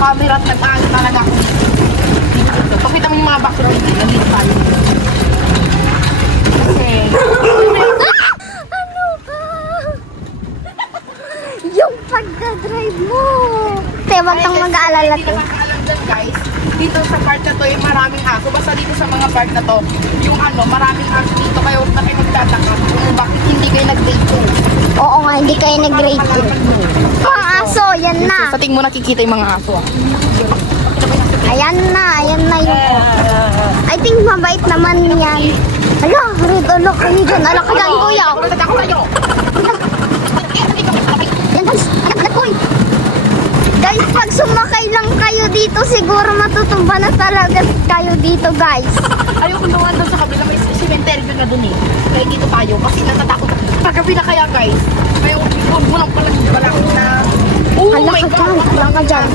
camera at nag-ano talaga ako. Pakita mo yung mga background din. Nandito tayo. Kasi, Ano ka? Yung pagdadrive mo. Te, wag kang mag-aalala, Hindi te. naman kaalam dyan, guys. Dito sa part na to, yung maraming aso. Basta dito sa mga part na to, yung ano, maraming aso dito. Kaya huwag na kayo magtataka kung bakit hindi kayo nag-grade 2. Oo nga, hindi kayo nag-grade 2. Mga aso, yan na. Sa tingin mo nakikita yung mga aso. Ayan na yung... I think mabait naman yan. Ala, red, ala kayo dyan. Ala ka dyan, kuya. Ako tayo. Yan, guys. Anak, kuy. Guys, pag sumakay lang kayo dito, siguro matutumba na talaga kayo dito, guys. Ayoko naman doon sa kabila. May cemetery na dun eh. Kaya dito tayo. Kasi natatakot. Paggabi na kaya, guys. Kaya huwag mo lang pala na... Oh Hala my ka God! dyan, hala ka dyan.